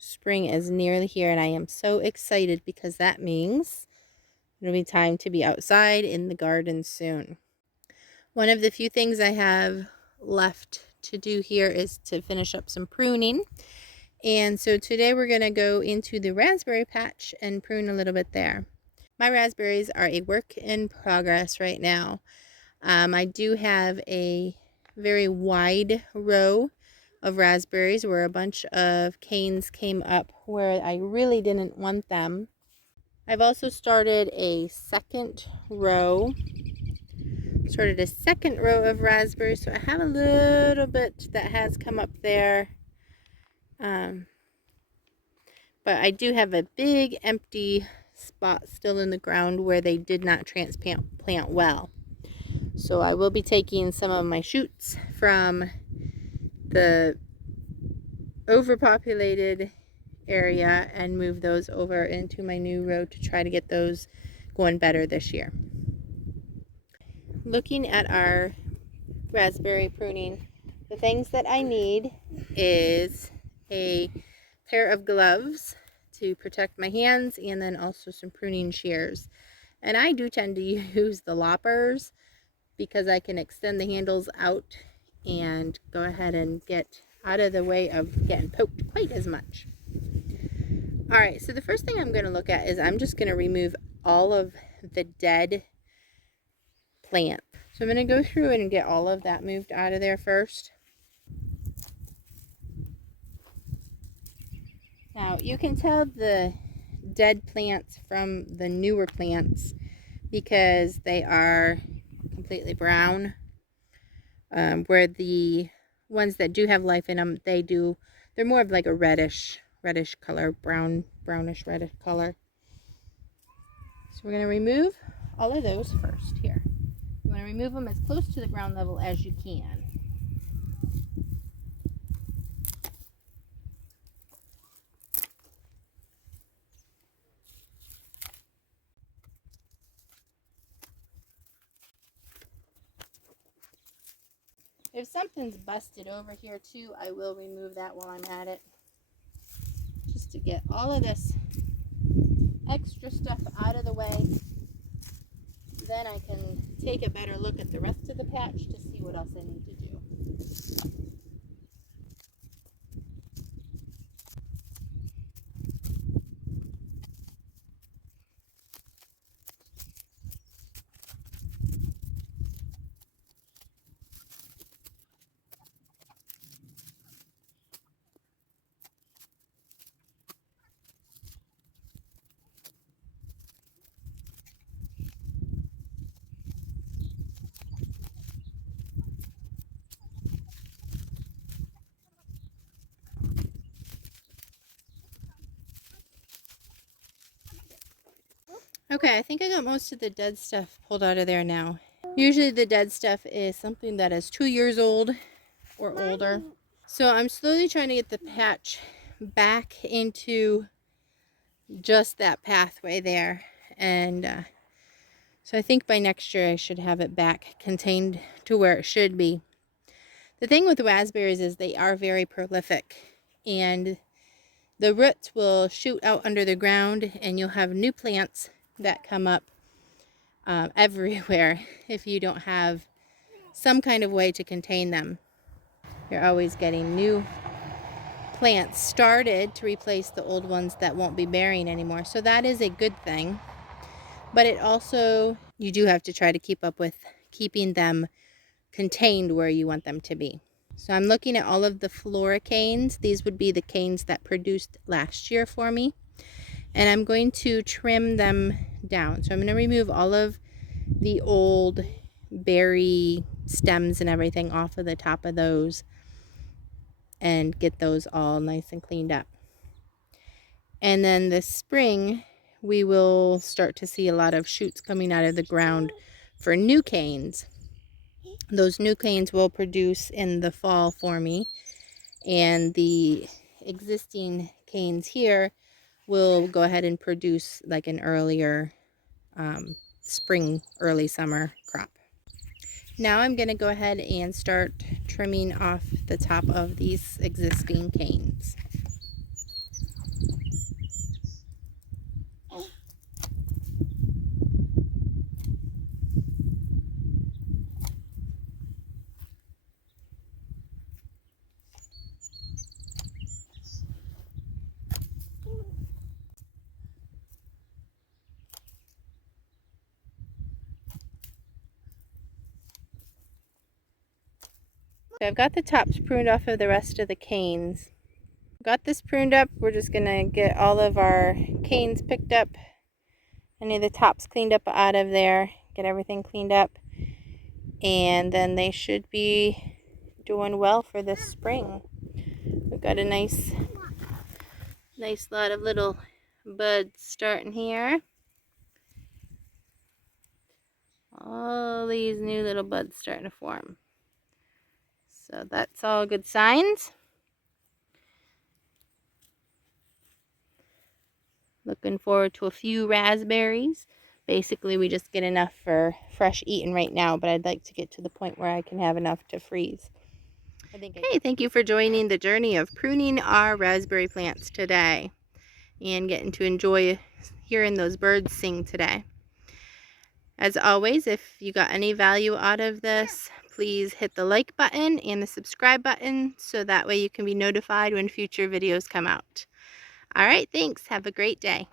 Spring is nearly here, and I am so excited because that means it'll be time to be outside in the garden soon. One of the few things I have left to do here is to finish up some pruning. And so today we're going to go into the raspberry patch and prune a little bit there. My raspberries are a work in progress right now. I do have a very wide row of raspberries where a bunch of canes came up where I really didn't want them. I've also started a second row of raspberries, so I have a little bit that has come up there. But I do have a big empty spot still in the ground where they did not transplant well. So I will be taking some of my shoots from the overpopulated area and move those over into my new row to try to get those going better this year. Looking at our raspberry pruning, the things that I need is a pair of gloves to protect my hands, and then also some pruning shears. And I do tend to use the loppers because I can extend the handles out and go ahead and get out of the way of getting poked quite as much. Alright, so the first thing I'm going to look at is I'm just going to remove all of the dead plant. So I'm going to go through and get all of that moved out of there first. Now you can tell the dead plants from the newer plants because they are completely brown, where the ones that do have life in them, they're more of like a reddish color, brownish reddish color. So we're going to remove all of those first here. You want to remove them as close to the ground level as you can. If something's busted over here too, I will remove that while I'm at it, just to get all of this extra stuff out of the way. Then I can take a better look at the rest of the patch to see what else I need to do. Okay, I think I got most of the dead stuff pulled out of there now. Usually the dead stuff is something that is 2 years old or older. So I'm slowly trying to get the patch back into just that pathway there. And so I think by next year I should have it back contained to where it should be. The thing with raspberries is they are very prolific, and the roots will shoot out under the ground, and you'll have new plants that come up everywhere if you don't have some kind of way to contain them. You're always getting new plants started to replace the old ones that won't be bearing anymore. So that is a good thing. But it also, you do have to try to keep up with keeping them contained where you want them to be. So I'm looking at all of the flora canes. These would be the canes that produced last year for me. And I'm going to trim them down. So I'm going to remove all of the old berry stems and everything off of the top of those and get those all nice and cleaned up. And then this spring we will start to see a lot of shoots coming out of the ground for new canes. Those new canes will produce in the fall for me, and the existing canes here will go ahead and produce like an earlier spring, early summer crop. Now I'm going to go ahead and start trimming off the top of these existing canes. So I've got the tops pruned off of the rest of the canes. Got this pruned up. We're just gonna get all of our canes picked up, any of the tops cleaned up out of there, get everything cleaned up, and then they should be doing well for this spring. We've got a nice lot of little buds starting here. All these new little buds starting to form. So that's all good signs. Looking forward to a few raspberries. Basically, we just get enough for fresh eating right now, but I'd like to get to the point where I can have enough to freeze. Okay, thank you for joining the journey of pruning our raspberry plants today and getting to enjoy hearing those birds sing today. As always, if you got any value out of this, please hit the like button and the subscribe button so that way you can be notified when future videos come out. All right, thanks. Have a great day.